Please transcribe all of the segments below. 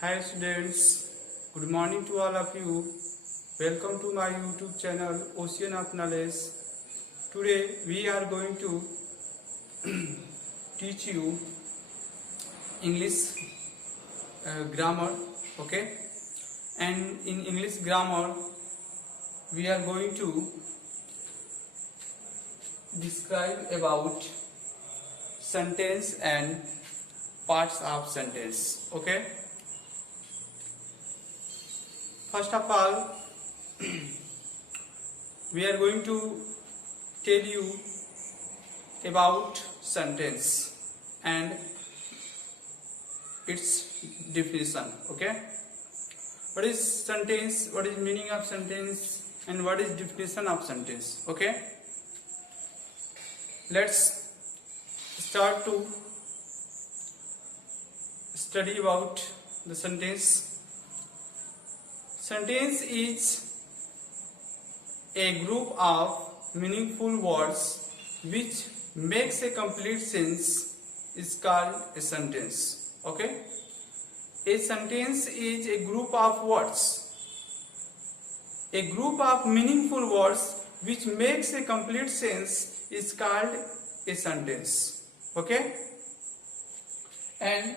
Hi students, good morning to all of you. Welcome to my YouTube channel Ocean of Knowledge. Today we are going to teach you English grammar, okay? And in English grammar we are going to describe about sentence and parts of sentence, okay? First of all, we are going to tell you about sentence and its definition, okay? What is sentence, what is meaning of sentence, and what is definition of sentence, okay? Let's start to study about the sentence. Sentence is a group of meaningful words which makes a complete sense is called a sentence. Okay? A sentence is a group of words. A group of meaningful words which makes a complete sense is called a sentence. Okay? And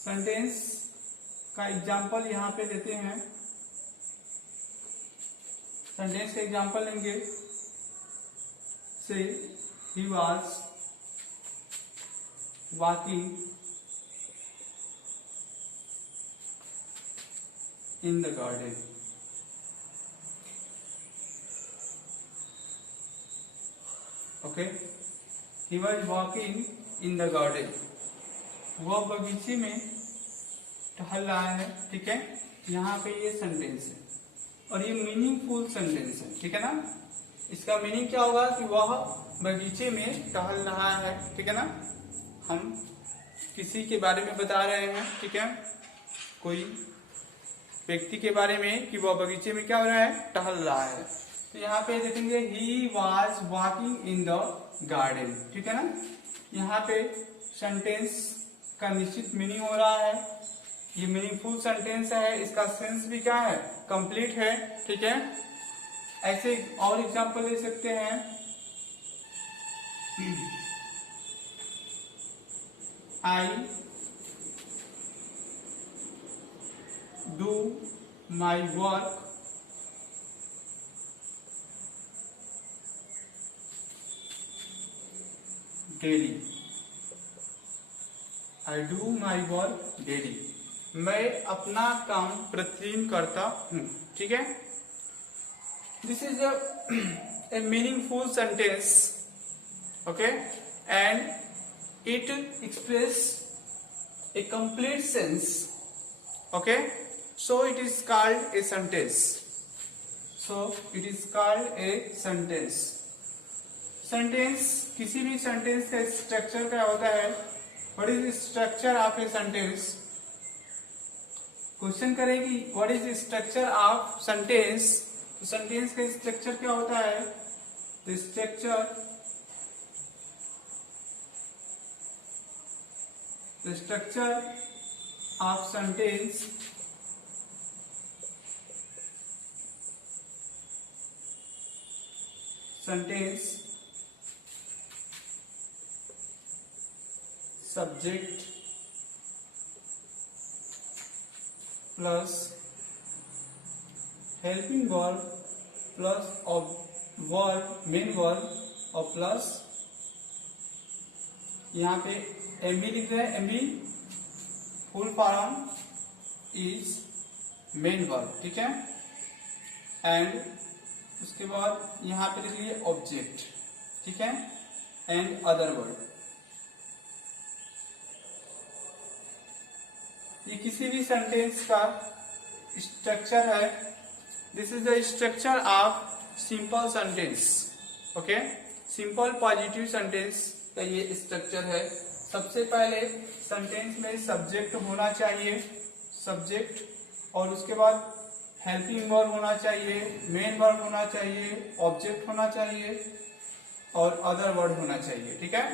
sentence का example यहाँ पे लेते हैं. Sentence का example लेंगे. से he was walking in the garden. Okay, he was walking in the garden. वह बगीचे में टहल रहा है. ठीक है, यहाँ पे ये सेंटेंस है और ये मीनिंगफुल सेंटेंस है. ठीक है ना. इसका मीनिंग क्या होगा कि वह बगीचे में टहल रहा है. ठीक है ना. हम किसी के बारे में बता रहे हैं. ठीक है, कोई व्यक्ति के बारे में कि वह बगीचे में क्या हो रहा है, टहल रहा है. तो यहाँ पे देखेंगे he was walking in the garden. ठीक है ना. यहाँ पे सेंटेंस का निश्चित मीनिंग हो रहा है. ये मीनिंगफुल सेंटेंस है. इसका सेंस भी क्या है, कंप्लीट है. ठीक है. ऐसे और एग्जांपल ले सकते हैं. I do my work daily. I do my work daily. मैं अपना काम प्रतिदिन करता हूं. ठीक है. This is a meaningful sentence. Okay, and it express a complete sense. Okay, so it is called a sentence. So it is called a sentence. Sentence, किसी भी सेंटेंस का स्ट्रक्चर क्या होता है. What is the structure of a sentence. Question करेगी what is the structure of sentence. तो sentence का structure क्या होता है. The structure of sentence subject plus helping verb plus verb, main verb और प्लस यहाँ पे एमबी लिख रहे हैं. MB full form is main verb. ठीक है. एंड उसके बाद यहाँ पे लिख लिए ऑब्जेक्ट. ठीक है. And other word. ये किसी भी सेंटेंस का स्ट्रक्चर है. This is the structure of simple sentence. Okay, simple positive sentence का ये स्ट्रक्चर है. सबसे पहले सेंटेंस में सब्जेक्ट होना चाहिए. सब्जेक्ट, और उसके बाद हेल्पिंग वर्ब होना चाहिए, मेन वर्ब होना चाहिए, ऑब्जेक्ट होना चाहिए और अदर वर्ड होना चाहिए. ठीक है.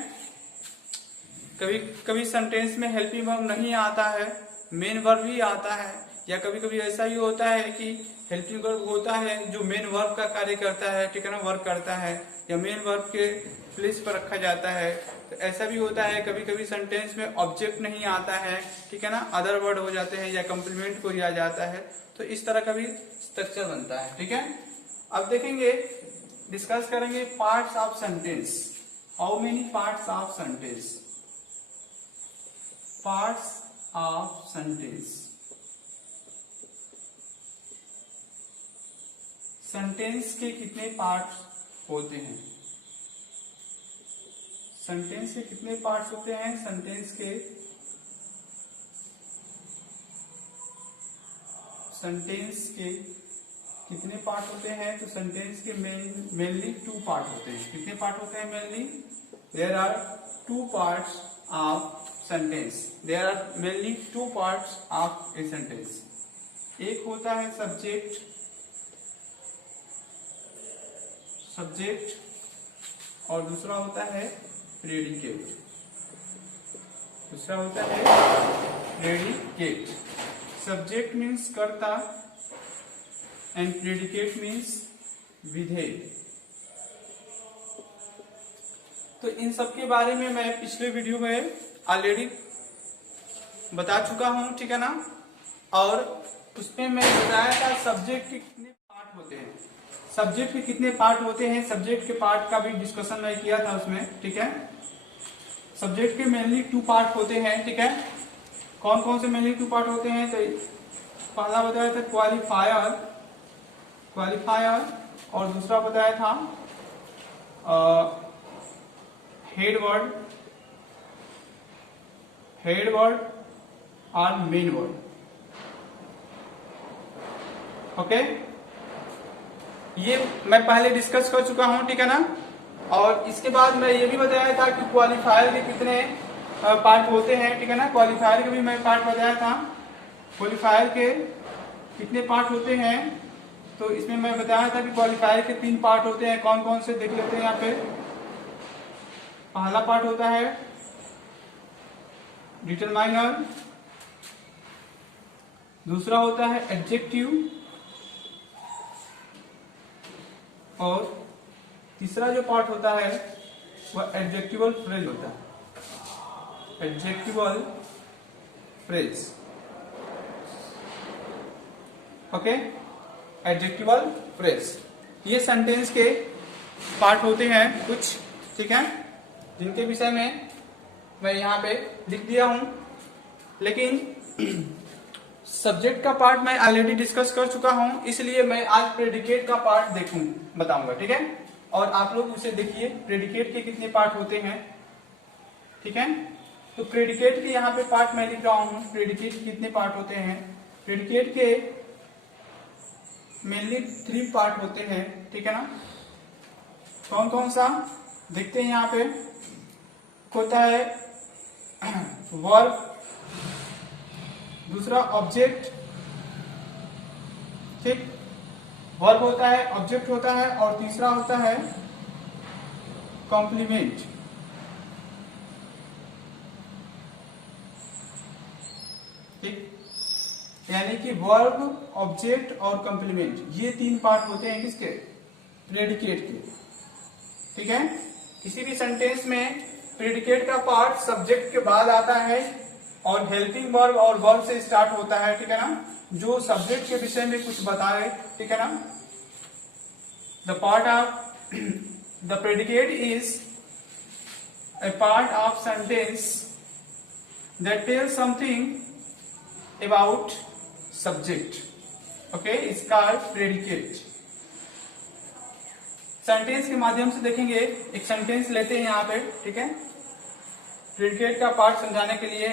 कभी कभी सेंटेंस में हेल्पिंग वर्ब नहीं आता है, मेन वर्ब ही आता है, या कभी कभी ऐसा ही होता है कि हेल्पिंग वर्ब होता है जो मेन वर्ब का कार्य करता है, ठीक है ना, वर्क करता है, या मेन वर्ब के प्लेस पर रखा जाता है। तो ऐसा भी होता है कभी कभी सेंटेंस में ऑब्जेक्ट नहीं आता है, ठीक है ना, अदर वर्ड हो जाते हैं या कॉम्प्लीमेंट को दिया जाता है। तो इस तरह का भी स्ट्रक्चर बनता है, ठीक है। अब देखेंगे, डिस्कस करेंगे parts of sentence. How many parts of sentence? Parts of sentence. Sentence के कितने पार्ट होते हैं? सेंटेंस के कितने पार्ट्स होते हैं? सेंटेंस के कितने पार्ट होते हैं? तो सेंटेंस के मेनली 2 पार्ट होते हैं। कितने पार्ट होते हैं mainly? There are 2 parts of sentence. There are mainly 2 parts of a sentence. एक होता है सब्जेक्ट, और दूसरा होता है प्रेडिकेट। दूसरा होता है प्रेडिकेट। सब्जेक्ट मीन्स कर्ता एंड प्रेडिकेट मीन्स विधेय। तो इन सब के बारे में मैं पिछले वीडियो में ऑलरेडी बता चुका हूं, ठीक है ना। और उसमें मैं बताया था सब्जेक्ट के कितने पार्ट होते हैं। सब्जेक्ट के कितने पार्ट होते हैं, सब्जेक्ट के पार्ट का भी डिस्कशन मैं किया था उसमें, ठीक है। सब्जेक्ट के मेनली 2 पार्ट होते हैं, ठीक है। कौन कौन से मेनली 2 पार्ट होते हैं? तो पहला बताया था क्वालिफायर, और दूसरा बताया था हेड वर्ड और मेन वर्ड। ओके, ये मैं पहले डिस्कस कर चुका हूं, ठीक है ना। और इसके बाद मैं ये भी बताया था कि क्वालिफायर के कितने पार्ट होते हैं, ठीक है ना। क्वालिफायर के भी मैं पार्ट बताया था। क्वालिफायर के कितने पार्ट होते हैं, तो इसमें मैं बताया था कि क्वालिफायर के 3 पार्ट होते हैं। कौन कौन से देख लेते हैं यहाँ पे। पहला पार्ट होता है डिटरमाइनर, दूसरा होता है एडजेक्टिव, और तीसरा जो पार्ट होता है वह एडजेक्टिवल फ्रेज होता है। Adjectival phrase, okay, adjectival phrase. ये सेंटेंस के पार्ट होते हैं कुछ, ठीक है, जिनके विषय में मैं यहाँ पे लिख दिया हूं। लेकिन सब्जेक्ट का पार्ट मैं ऑलरेडी डिस्कस कर चुका हूं, इसलिए मैं आज प्रेडिकेट का पार्ट बताऊंगा, ठीक है। और आप लोग उसे देखिए, प्रेडिकेट के कितने पार्ट होते हैं, ठीक है। तो प्रेडिकेट के यहाँ पे पार्ट मैं लिख रहा हूं। प्रेडिकेट के कितने पार्ट होते हैं? प्रेडिकेट के मेनली 3 पार्ट होते हैं, ठीक है ना। कौन कौन सा देखते हैं यहाँ पे। होता है वर्ब, दूसरा ऑब्जेक्ट, ठीक, वर्ब होता है, ऑब्जेक्ट होता है, और तीसरा होता है कॉम्प्लीमेंट, ठीक। यानी कि वर्ब, ऑब्जेक्ट और कॉम्प्लीमेंट, ये 3 पार्ट होते हैं किसके? प्रेडिकेट के, ठीक है। किसी भी सेंटेंस में प्रेडिकेट का पार्ट सब्जेक्ट के बाद आता है, और हेल्पिंग वर्ब और वर्ब से स्टार्ट होता है, ठीक है ना, जो सब्जेक्ट के विषय में कुछ बताए, ठीक है ना। The part of the predicate is a part of sentence that tells something about subject, okay, is called predicate. Sentence के माध्यम से देखेंगे, एक सेंटेंस लेते हैं यहाँ पे, ठीक है। प्रेडिकेट का पार्ट समझाने के लिए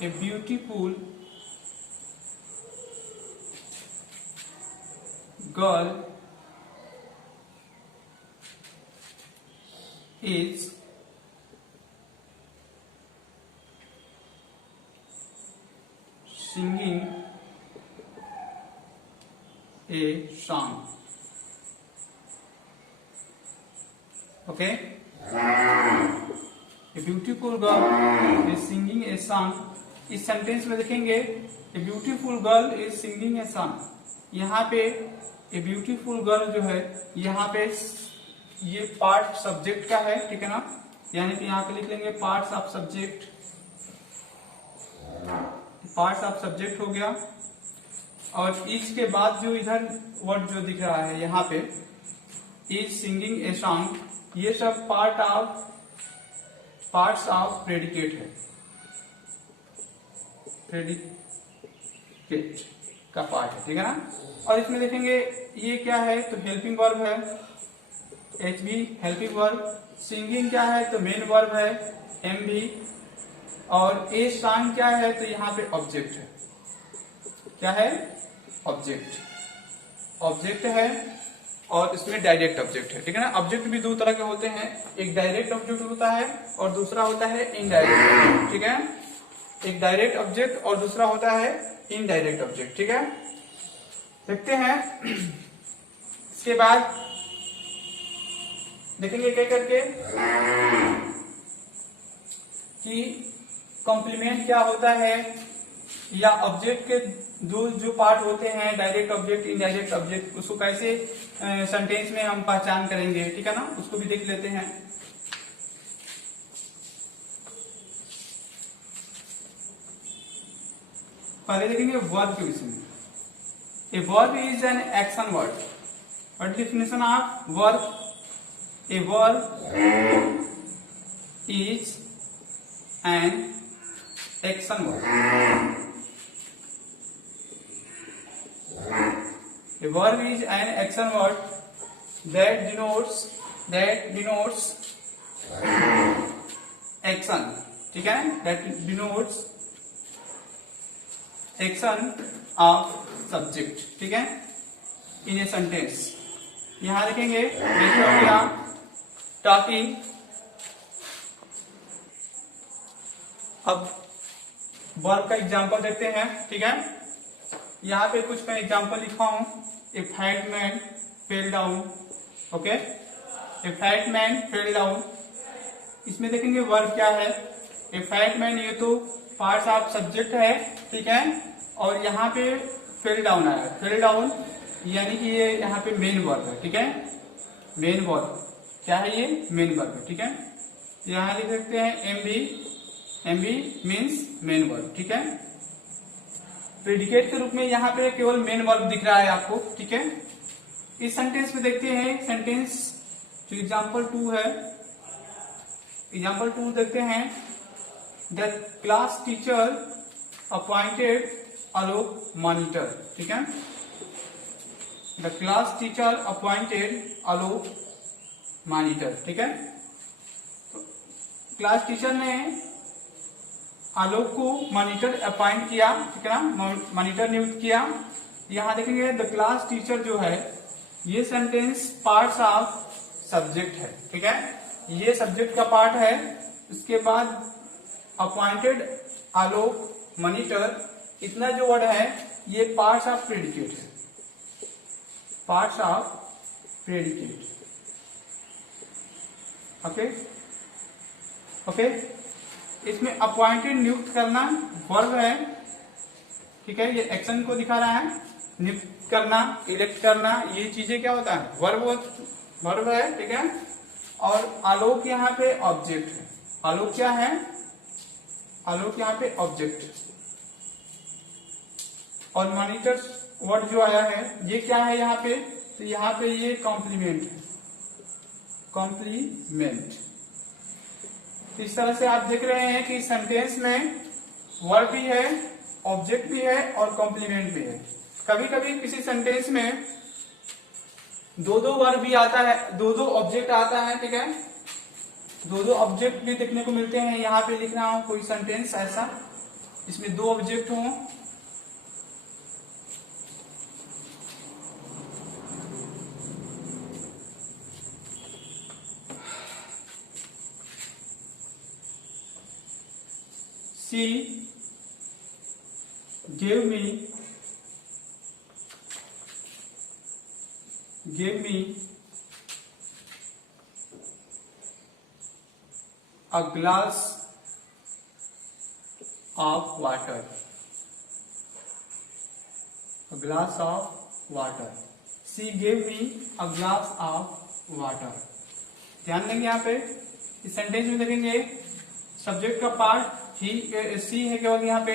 a beautiful girl is singing a song. Okay, a beautiful girl is singing a song. इस सेंटेंस में देखेंगे a beautiful girl is singing a song. यहाँ पे ए ब्यूटीफुल गर्ल जो है, यहाँ पे ये पार्ट सब्जेक्ट का है, ठीक है ना, यानी कि यहाँ पे लिख लेंगे parts of subject. Parts of subject हो गया, और इज के बाद जो इधर वर्ड जो दिख रहा है यहाँ पे इज सिंगिंग ए सॉन्ग, ये सब पार्ट्स ऑफ प्रेडिकेट है, प्रेडिकेट का पार्ट है, ठीक है ना। और इसमें देखेंगे ये क्या है, तो हेल्पिंग वर्ब है, H be helping verb. Singing क्या है, तो मेन वर्ब है, एम बी। और ए सॉन्ग क्या है, तो यहाँ पे ऑब्जेक्ट है। क्या है, ऑब्जेक्ट है, और इसमें डायरेक्ट ऑब्जेक्ट है, ठीक है ना। ऑब्जेक्ट भी दो तरह के होते हैं, एक डायरेक्ट ऑब्जेक्ट होता है और दूसरा होता है इनडायरेक्ट, ठीक है। एक डायरेक्ट ऑब्जेक्ट और दूसरा होता है इनडायरेक्ट ऑब्जेक्ट, ठीक है। देखते हैं इसके बाद देखेंगे क्या करके कि कॉम्प्लीमेंट क्या होता है, या ऑब्जेक्ट के दो जो पार्ट होते हैं, डायरेक्ट ऑब्जेक्ट, इनडायरेक्ट ऑब्जेक्ट, उसको कैसे सेंटेंस में हम पहचान करेंगे, ठीक है ना, उसको भी देख लेते हैं। पहले देखेंगे वर्ब के विषय में। A verb is an action word. What definition of verb? A verb is an action word. A verb is an action word that denotes action, ठीक है, that denotes action of subject, ठीक है, in a sentence। यहां देखेंगे जैसे हो गया talking. अब वर्ब का एग्जांपल देखते हैं, ठीक है। यहाँ पे कुछ मैं एग्जांपल लिखा हूं। A fat man fell down, okay, a fat man fell down. इसमें देखेंगे वर्ब क्या है, ए फैट मैन, ये तो पार्ट्स ऑफ सब्जेक्ट है, ठीक है, और यहाँ पे फेल डाउन आया। फेल डाउन यानी कि ये यहाँ पे मेन वर्ब है, ठीक है, मेन वर्ब क्या है, ये मेन वर्ब है, ठीक है। यहाँ लिख सकते हैं M B means main verb, ठीक है। प्रेडिकेट के रूप में यहाँ पे केवल मेन वर्ब दिख रहा है आपको, ठीक है। इस सेंटेंस में देखते हैं, सेंटेंस जो एग्जाम्पल 2 है, एग्जाम्पल 2 देखते हैं। The class teacher appointed Alok monitor, ठीक है। The class teacher appointed Alok monitor, ठीक है। तो क्लास टीचर ने आलोक को मॉनिटर अपॉइंट किया, ठीक है ना, मॉनिटर नियुक्त किया। यहां देखेंगे द क्लास टीचर जो है, ये सेंटेंस पार्ट्स ऑफ सब्जेक्ट है, ठीक है, ये सब्जेक्ट का पार्ट है। उसके बाद अपॉइंटेड आलोक मॉनिटर, इतना जो वर्ड है ये पार्ट्स ऑफ प्रेडिकेट है, parts of predicate, okay okay. इसमें अपॉइंटेड नियुक्त करना वर्ब है, ठीक है, ये एक्शन को दिखा रहा है। नियुक्त करना, इलेक्ट करना, ये चीजें क्या होता है, वर्ब है, ठीक है। और आलोक यहाँ पे ऑब्जेक्ट है। आलोक क्या है, आलोक यहाँ पे ऑब्जेक्ट। और मॉनिटर वर्ड जो आया है ये क्या है यहाँ पे, तो यहाँ पे ये कॉम्प्लीमेंट है, कॉम्प्लीमेंट। इस तरह से आप देख रहे हैं कि सेंटेंस में वर्ब भी है, ऑब्जेक्ट भी है और कॉम्प्लीमेंट भी है। कभी कभी किसी सेंटेंस में दो वर्ब भी आता है, दो ऑब्जेक्ट आता है, ठीक है, दो ऑब्जेक्ट भी देखने को मिलते हैं। यहाँ पे लिख रहा हूं कोई सेंटेंस ऐसा, इसमें 2 ऑब्जेक्ट हों, She gave me a glass of water, a glass of water. She gave me a glass of water. ध्यान देंगे यहाँ पे इस सेंटेंस में देखेंगे सब्जेक्ट का पार्ट ही सी है केवल यहाँ पे,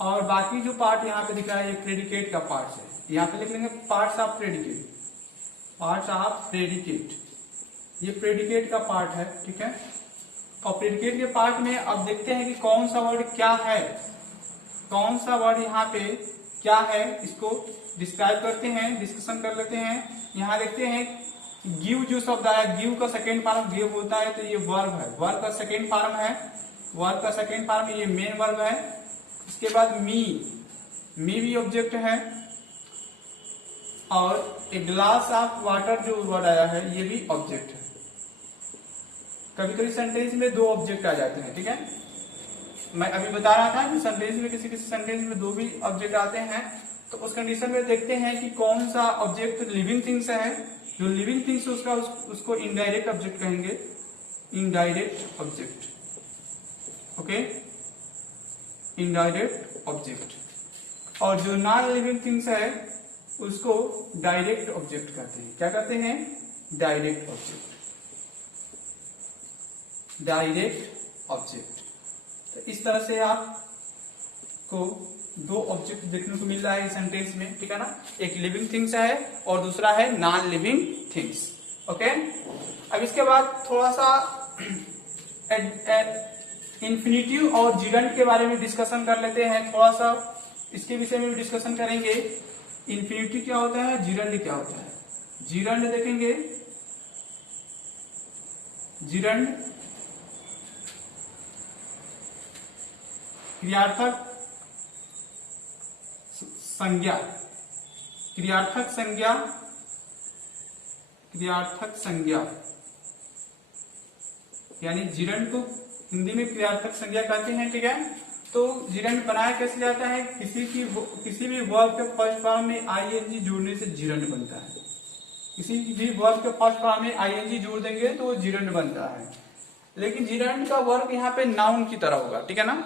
और बाकी जो पार्ट यहाँ पे दिख रहा है ये प्रेडिकेट का पार्ट है. यहाँ पे लिख लेंगे parts of predicate, parts of predicate. ये प्रेडिकेट का पार्ट है, ठीक है. और प्रेडिकेट के पार्ट में अब देखते हैं कि कौन सा वर्ड क्या है, कौन सा वर्ड यहाँ पे क्या है, इसको डिस्क्राइब करते हैं, डिस्कशन कर लेते हैं. यहाँ देखते हैं गिव जो शब्द आया, गिव का सेकेंड फॉर्म गिव होता है, तो ये वर्ब है. वर्ब का सेकेंड फॉर्म है, वर्ब का सेकेंड फॉर्म ये मेन वर्ब है. इसके बाद मी भी ऑब्जेक्ट है, और ए ग्लास ऑफ वाटर जो वर्ड आया है ये भी ऑब्जेक्ट है. कभी कभी सेंटेंस में दो ऑब्जेक्ट आ जाते हैं, ठीक है. मैं अभी बता रहा था कि सेंटेंस में किसी किसी सेंटेंस में दो भी ऑब्जेक्ट आते हैं, तो उस कंडीशन में देखते हैं कि कौन सा ऑब्जेक्ट लिविंग थिंग्स है. जो लिविंग थिंग्स उसको इनडायरेक्ट ऑब्जेक्ट कहेंगे, indirect object. Okay, indirect object. और जो नॉन लिविंग थिंग्स है उसको डायरेक्ट ऑब्जेक्ट कहते हैं. क्या कहते हैं? Direct object, direct object. तो इस तरह से आपको दो ऑब्जेक्ट देखने को मिल रहा है इस सेंटेंस में, ठीक है ना. एक लिविंग थिंग्स है और दूसरा है नॉन लिविंग थिंग्स. ओके, अब इसके बाद थोड़ा सा इन्फिनिटिव और जिरंड के बारे में डिस्कशन कर लेते हैं. थोड़ा सा इसके विषय में भी डिस्कशन करेंगे. इन्फिनिटिव क्या होता है, जिरंड क्या होता है. जिरंड देखेंगे, जिरंड क्रियार्थक संज्ञा, क्रियार्थक संज्ञा, क्रियार्थक संज्ञा, यानी जिरंड को हिंदी में क्रियार्थक संज्ञा कहते हैं, ठीक है. तो जिरंड बनाया कैसे जाता है, किसी भी वर्ब के फर्स्ट फॉर्म में आईएनजी जोड़ने से जिरंड बनता है. किसी भी वर्ब के फर्स्ट फॉर्म में आईएनजी जोड़ देंगे तो वो जिरंड बनता है. लेकिन जिरंड का वर्ब यहाँ पे नाउन की तरह होगा, ठीक है ना.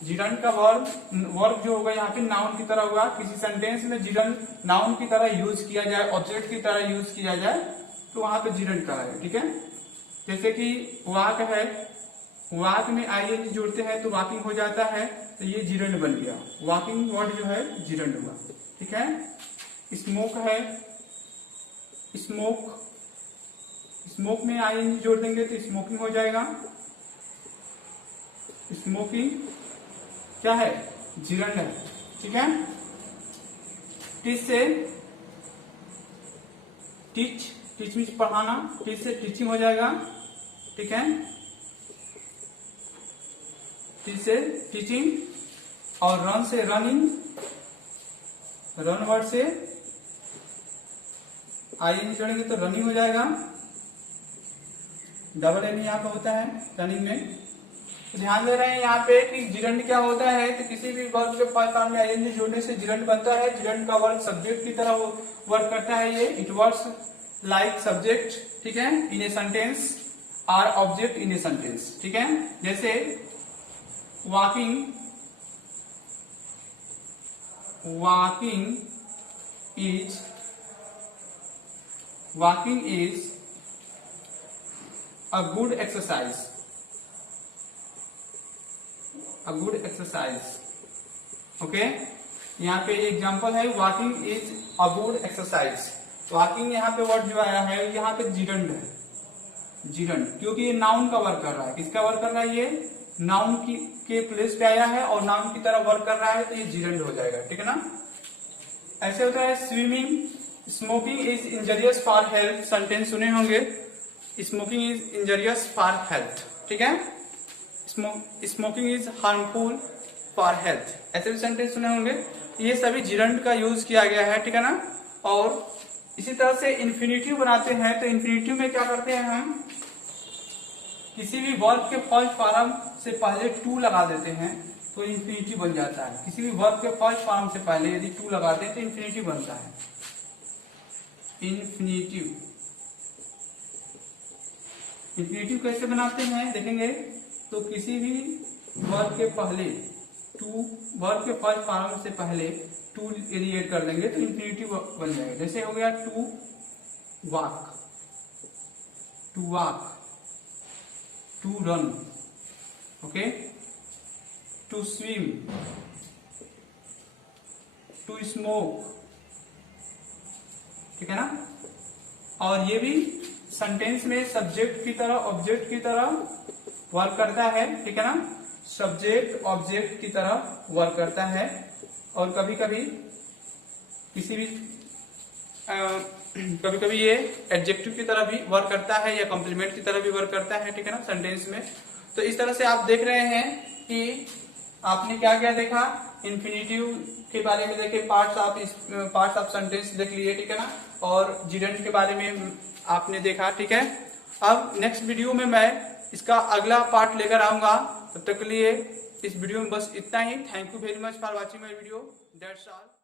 जिरंड का वर्ब जो होगा यहाँ पे नाउन की तरह होगा. किसी सेंटेंस में जिरंड नाउन की तरह यूज किया जाए, ऑब्जेक्ट की तरह यूज किया जाए, तो वहां पे जिरंड का है, ठीक है. जैसे कि वाक है, वाक में आईएनजी जोड़ते हैं तो वॉकिंग हो जाता है, तो ये जिरंड बन गया. वॉकिंग वर्ड जो है जिरंड हुआ, ठीक है. स्मोक है, स्मोक, स्मोक में आईएनजी जोड़ देंगे तो स्मोकिंग हो जाएगा. स्मोकिंग क्या है, जिरंड है, ठीक है. टीच से टीच, टीच मीन्स पढ़ाना, टीच से टीचिंग हो जाएगा, ठीक है. टीच से टीचिंग, और रन से रनिंग, रन वर्ड से आईएनजी जोड़ेंगे तो रनिंग हो जाएगा. डबल एन यहाँ पे होता है रनिंग में. तो ध्यान दे रहे हैं यहाँ पे कि जिरंड क्या होता है, तो किसी भी वर्ब के फर्स्ट फॉर्म में आईएनजी जोड़ने से जिरंड बनता है. जिरंड का वर्क सब्जेक्ट की तरह वर्क करता है. ये इट वर्क्स लाइक सब्जेक्ट, ठीक है, in a sentence, or object in a sentence, ठीक है. जैसे walking, walking is, walking is a good exercise, a good exercise. Okay, यहाँ पे एग्जांपल है walking is a good exercise. Walking यहाँ पे वर्ड जो आया है यहाँ पे जिरंड है, जिरंड, क्योंकि ये नाउन का वर्क कर रहा है. किसका वर्क कर रहा है, ये नाउन के प्लेस पे आया है और नाउन की तरह वर्क कर रहा है, तो ये जिरंड हो जाएगा, ठीक है ना. ऐसे होता है swimming, smoking is injurious for health. Sentence सुने होंगे, smoking is injurious for health, ठीक है. Smoking is harmful for health, ऐसे भी सेंटेंस सुने होंगे. ये सभी जिरंड का यूज किया गया है, ठीक है ना. और इसी तरह से इन्फिनिटिव बनाते हैं, तो इन्फिनिटिव में क्या करते हैं हम, किसी भी वर्ब के फर्स्ट फॉर्म से पहले टू लगा देते हैं तो इन्फिनिटिव बन जाता है. किसी भी वर्ब के फर्स्ट फॉर्म से पहले यदि टू लगाते हैं तो इन्फिनिटिव बनता है. इन्फिनिटिव, इंफिनिटिव कैसे बनाते हैं देखेंगे। तो किसी भी वर्ब के पहले टू, वर्ब के फर्स्ट फॉर्म से पहले टू यदि ऐड कर देंगे तो इंफिनिटिव बन जाएगा। जैसे हो गया to walk, to walk, to run, okay, to swim, to smoke, ठीक है ना। और ये भी सेंटेंस में सब्जेक्ट की तरह ऑब्जेक्ट की तरह वर्क करता है, ठीक है ना। सब्जेक्ट ऑब्जेक्ट की तरह वर्क करता है और कभी कभी किसी भी कभी कभी ये एडजेक्टिव की तरह भी वर्क करता है या कॉम्प्लीमेंट की तरह भी वर्क करता है, ठीक है ना, सेंटेंस में। तो इस तरह से आप देख रहे हैं कि आपने क्या क्या देखा, इन्फिनिटिव के बारे में देखे, पार्ट्स ऑफ सेंटेंस देख लिए, ठीक है ना, और जिरेंट के बारे में आपने देखा, ठीक है। अब नेक्स्ट वीडियो में मैं इसका अगला पार्ट लेकर आऊंगा। तब तक के लिए इस वीडियो में बस इतना ही। Thank you very much for watching my video. That's all.